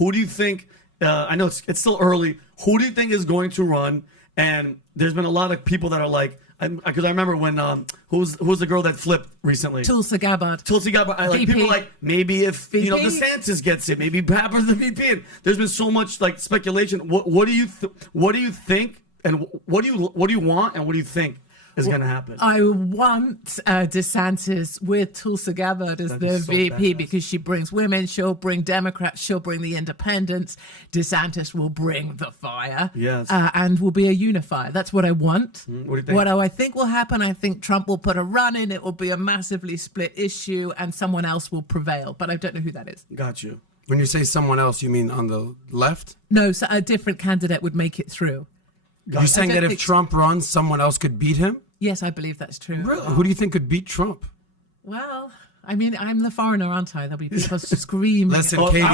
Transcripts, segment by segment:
who do you think? I know it's still early. Who do you think is going to run? And there's been a lot of people that are like, because I remember when who's the girl that flipped recently? Tulsi Gabbard. People like maybe if DeSantis gets it, maybe Papper's the VP. And there's been so much like speculation. What do you think? And what do you want? And what do you think is going to happen? I want DeSantis with Tulsi Gabbard as the VP because she brings women, she'll bring Democrats, she'll bring the independents. DeSantis will bring the fire. Yes. And will be a unifier. That's what I want. What do you think? What do I think will happen? I think Trump will put a run in. It will be a massively split issue and someone else will prevail. But I don't know who that is. Got you. When you say someone else, you mean on the left? No, so a different candidate would make it through. You're saying that if Trump runs, someone else could beat him? Yes, I believe that's true. Really? Who do you think could beat Trump? Well, I mean, I'm the foreigner, aren't I? There'll be people screaming. Listen, Katie,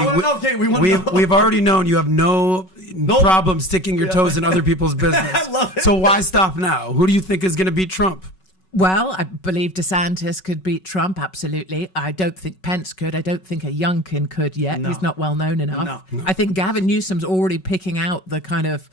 we've already known you have no problem sticking your toes in other people's business. I love it. So why stop now? Who do you think is going to beat Trump? Well, I believe DeSantis could beat Trump, absolutely. I don't think Pence could. I don't think a Youngkin could yet. No. He's not well known enough. No. I think Gavin Newsom's already picking out the kind of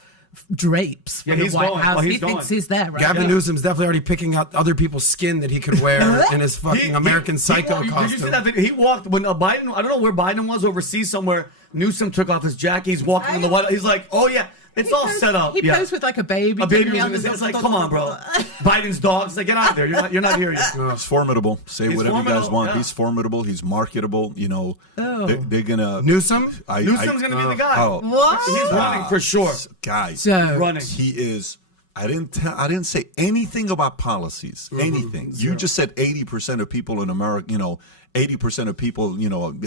drapes for the White House. He thinks he's there, right? Gavin Newsom's definitely already picking out other people's skin that he could wear in his fucking American Psycho costume. Did you see that video? He walked when Biden, I don't know where Biden was, overseas somewhere. Newsom took off his jacket. He's walking in the White House. He's like, oh yeah. It's all set up. He posed with like a baby. A baby was in his. It's like, come on, bro. Biden's dogs. Like, get out of there. You're not here yet. He's formidable. Say whatever you guys want. Yeah. He's formidable. He's marketable. You know, they're gonna Newsom. Newsom's gonna be the guy. What? He's running for sure. Guys, running. He is. I didn't say anything about policies. Anything. You just said 80% of people in America. 80% of people,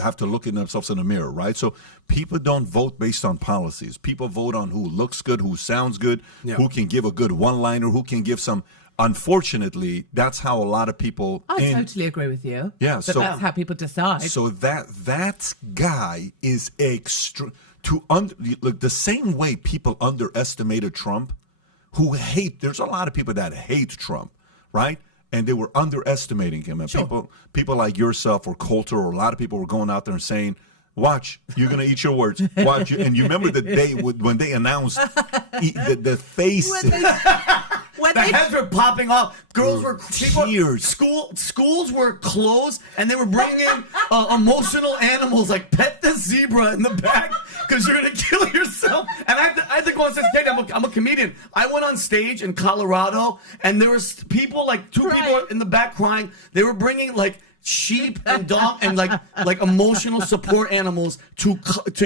have to look at themselves in the mirror, right? So people don't vote based on policies. People vote on who looks good, who sounds good, who can give a good one-liner, who can give some. Unfortunately, that's how a lot of people. I totally agree with you. Yeah, but so that's how people decide. So that guy is look the same way people underestimated Trump, There's a lot of people that hate Trump, right? And they were underestimating him. And people like yourself or Coulter or a lot of people were going out there and saying, watch, you're going to eat your words. Watch. And you remember the day when they announced the face. The heads were popping off. Girls were tears. Schools were closed, and they were bringing in emotional animals like pet the zebra in the back because you're gonna kill yourself. And I had to go on stage. I'm a comedian. I went on stage in Colorado, and there was people like two people in the back crying. They were bringing like sheep and dog and like emotional support animals to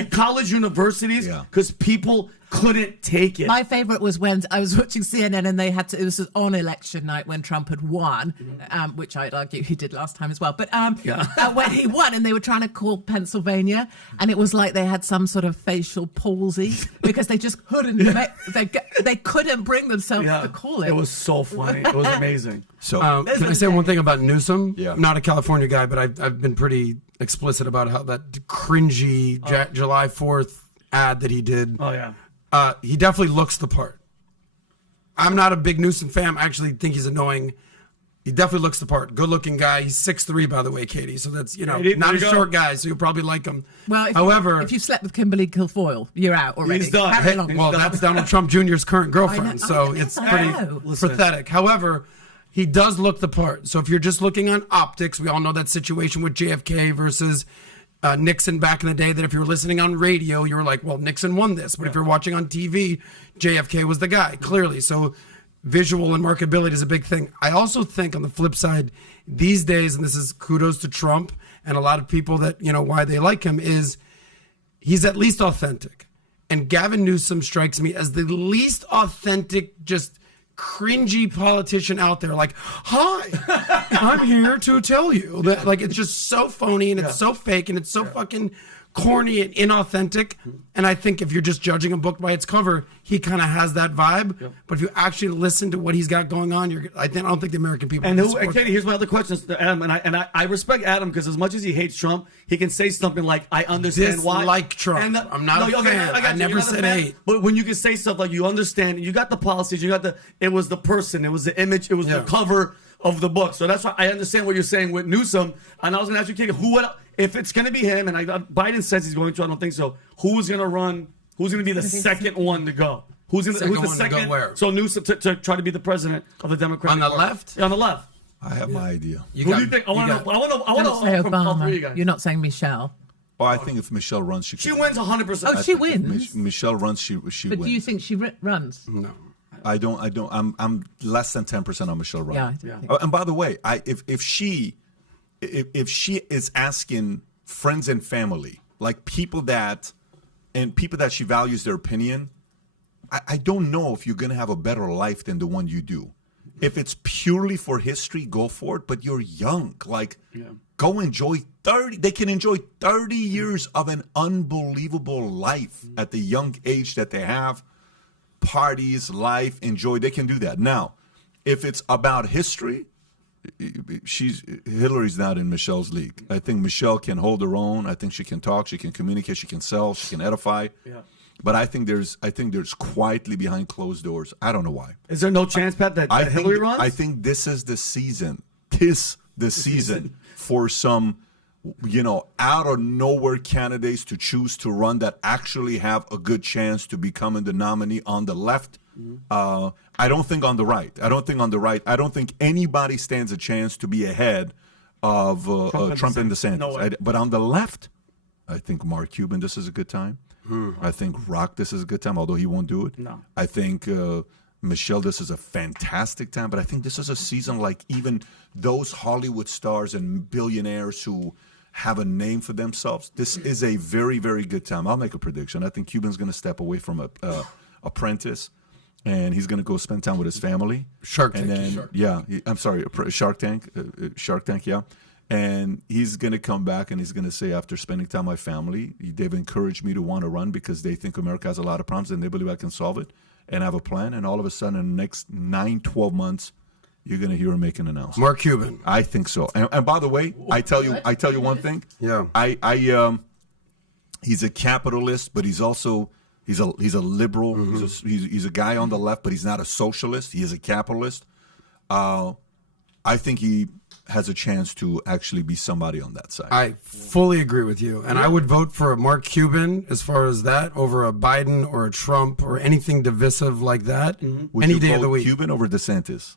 college universities because people couldn't take it. My favorite was when I was watching CNN and they had to, it was on election night when Trump had won, which I'd argue he did last time as well. But when he won and they were trying to call Pennsylvania and it was like they had some sort of facial palsy because they just couldn't, they couldn't bring themselves to call it. It was so funny. It was amazing. So can I say one thing about Newsom? Yeah. I'm not a California guy, but I've been pretty explicit about how that cringy July 4th ad that he did. Oh, yeah. He definitely looks the part. I'm not a big Newsom fan. I actually think he's annoying. He definitely looks the part. Good-looking guy. He's 6'3", by the way, Katie. So that's, not a short guy, so you'll probably like him. Well, if you slept with Kimberly Guilfoyle, you're out already. He's done. Well, that's Donald Trump Jr.'s current girlfriend, so it's pretty pathetic. However, he does look the part. So if you're just looking on optics, we all know that situation with JFK versus Nixon back in the day, that if you were listening on radio, you were like, well, Nixon won this. But if you're watching on TV, JFK was the guy, clearly. So visual and marketability is a big thing. I also think on the flip side, these days, and this is kudos to Trump and a lot of people that, why they like him, is he's at least authentic. And Gavin Newsom strikes me as the least authentic, just cringy politician out there. Like, hi, I'm here to tell you that, like, it's just so phony and it's so fake and it's so fucking corny and inauthentic. And I think if you're just judging a book by its cover, he kind of has that vibe. But if you actually listen to what he's got going on, I don't think the American people. And Katie, here's my other question to Adam, and I respect Adam because as much as he hates Trump, he can say something like, "I understand why." Like Trump, I'm not a fan. I never said hate. But when you can say stuff like you understand, you got the policies, it was the person, it was the image, it was the cover. of the book. So that's why I understand what you're saying with Newsom. And I was going to ask you, King, who would, if it's going to be him, and Biden says he's going to, I don't think so. Who's going to run? Who's going to be the second one to go? Who's the second? To go where? So Newsom to try to be the president of the Democratic On the Party. left? Yeah, on the left. I have my idea. Who do you think? I want to know. I want Don't to say know from all three of you Obama. guys. You're not saying Michelle. Well, I think if Michelle runs, She wins 100%. Oh, she wins. Michelle runs, she But wins. do you think she runs? No. I don't. I'm less than 10% on Michelle running. Yeah. And by the way, if she is asking friends and family, like people that she values their opinion, I don't know if you're gonna have a better life than the one you do. If it's purely for history, go for it. But you're young. Like, go enjoy 30. They can enjoy 30 years of an unbelievable life at the young age that they have. Parties, life, enjoy. They can do that. Now, if it's about history, Hillary's not in Michelle's league. I think Michelle can hold her own. I think she can talk, she can communicate, she can sell, she can edify. Yeah. But I think there's quietly behind closed doors. I don't know why. Is there no chance, Pat, that Hillary runs? I think this is the season. Season for some, out of nowhere candidates to choose to run that actually have a good chance to becoming the nominee on the left. I don't think on the right. I don't think anybody stands a chance to be ahead of Trump and DeSantis. No, But on the left, I think Mark Cuban, this is a good time. I think Rock, this is a good time, although he won't do it. No. I think Michelle, this is a fantastic time, but I think this is a season like even those Hollywood stars and billionaires who have a name for themselves. This is a very, very good time. I'll make a prediction. I think Cuban's going to step away from Apprentice, and he's going to go spend time with his family. Shark and Tank. then, Shark Tank, yeah. And he's going to come back and he's going to say, after spending time with my family, they've encouraged me to want to run because they think America has a lot of problems and they believe I can solve it and have a plan. And all of a sudden, in the next 9-12 months, you're going to hear him make an announcement. Mark Cuban. I think so. And by the way, I tell you one thing. Yeah. He's a capitalist, but he's also he's a liberal. He's a guy on the left, but he's not a socialist. He is a capitalist. I think he has a chance to actually be somebody on that side. I fully agree with you. And I would vote for a Mark Cuban as far as that over a Biden or a Trump or anything divisive like that any day of the week. Cuban over DeSantis?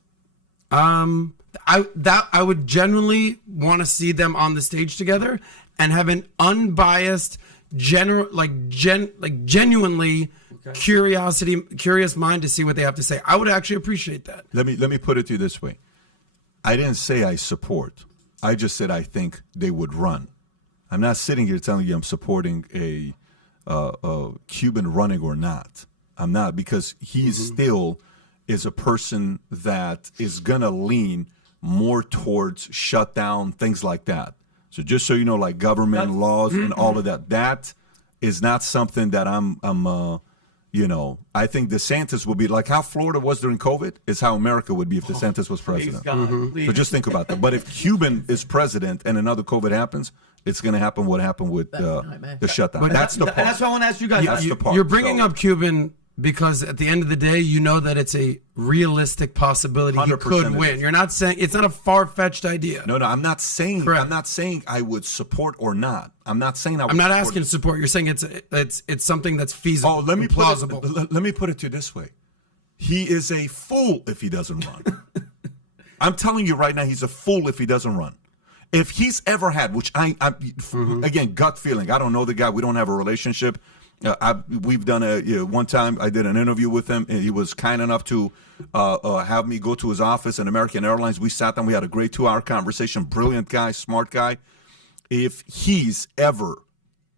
I would genuinely want to see them on the stage together and have an unbiased, genuinely curious mind to see what they have to say. I would actually appreciate that. Let me put it to you this way. I didn't say I support. I just said I think they would run. I'm not sitting here telling you I'm supporting a Cuban running or not. I'm not, because he still is a person that is going to lean more towards shutdown, things like that. So just so you know, like government laws and all of that, that is not something that I think DeSantis will be like how Florida was during COVID is how America would be if DeSantis was president. So just think about that. But if Cuban is president and another COVID happens, it's going to happen what happened with the shutdown. But that's the part. And that's why I want to ask you guys. That's the part. You're bringing up Cuban because at the end of the day, you know that it's a realistic possibility he could win. You're not saying it's not a far-fetched idea. No, I'm not saying. Correct. I'm not saying I would support or not. I'm not saying I would. I'm not support asking to support. You're saying it's something that's feasible. Oh, let me plausible. Let me put it to you this way: he is a fool if he doesn't run. I'm telling you right now, he's a fool if he doesn't run. If he's ever had, which again, gut feeling. I don't know the guy. We don't have a relationship. We've done one time I did an interview with him, and he was kind enough to have me go to his office in American Airlines. We sat down, we had a great 2-hour conversation. Brilliant guy, smart guy. If he's ever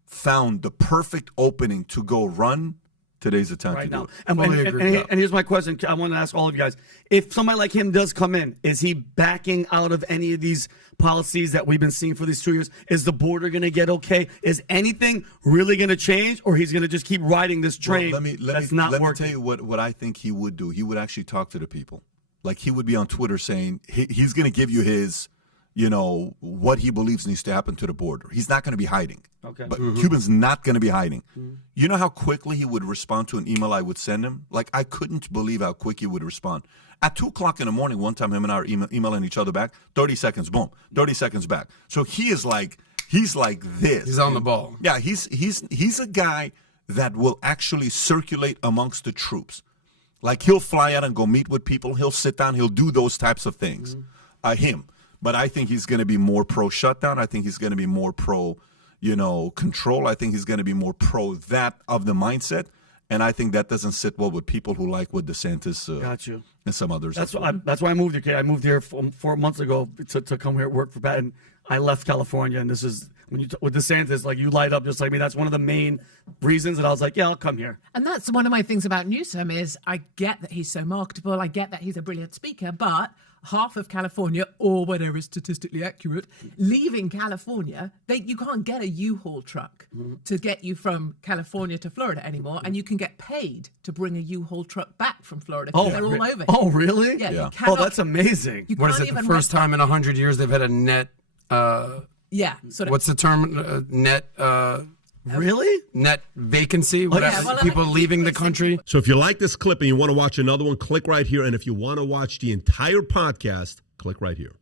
found the perfect opening to go run, today's the time to do it. And here's my question. I want to ask all of you guys. If somebody like him does come in, is he backing out of any of these policies that we've been seeing for these 2 years? Is the border going to get okay? Is anything really going to change, or he's going to just keep riding this train let me tell you what I think he would do. He would actually talk to the people. Like he would be on Twitter saying he's going to give you his, what he believes needs to happen to the border. He's not going to be hiding. Okay. But Cuban's not going to be hiding. You know how quickly he would respond to an email I would send him? Like, I couldn't believe how quick he would respond. At 2 o'clock in the morning, one time him and I are emailing each other back, 30 seconds, boom, 30 seconds back. So he's like this. He's on the ball. Yeah, he's a guy that will actually circulate amongst the troops. Like, he'll fly out and go meet with people. He'll sit down. He'll do those types of things. But I think he's going to be more pro shutdown. I think he's going to be more pro, control. I think he's going to be more pro that of the mindset. And I think that doesn't sit well with people who like what DeSantis Got you. and some others. That's why I moved here. Okay, I moved here 4 months ago to come here work for Pat, and I left California. And this is when with DeSantis, like, you light up just like me. That's one of the main reasons that I was like, yeah, I'll come here. And that's one of my things about Newsom is I get that he's so marketable. I get that he's a brilliant speaker, but half of California, or whatever is statistically accurate, leaving California, you can't get a U-Haul truck to get you from California to Florida anymore, and you can get paid to bring a U-Haul truck back from Florida because they're all over here. Oh, really? Yeah. Yeah. Oh, that's amazing. What is it? The first time in 100 years they've had a net. Sort of. What's the term? Net. Really? Net vacancy. Whatever. well, People leaving the country. So if you like this clip and you want to watch another one, click right here. And if you want to watch the entire podcast, click right here.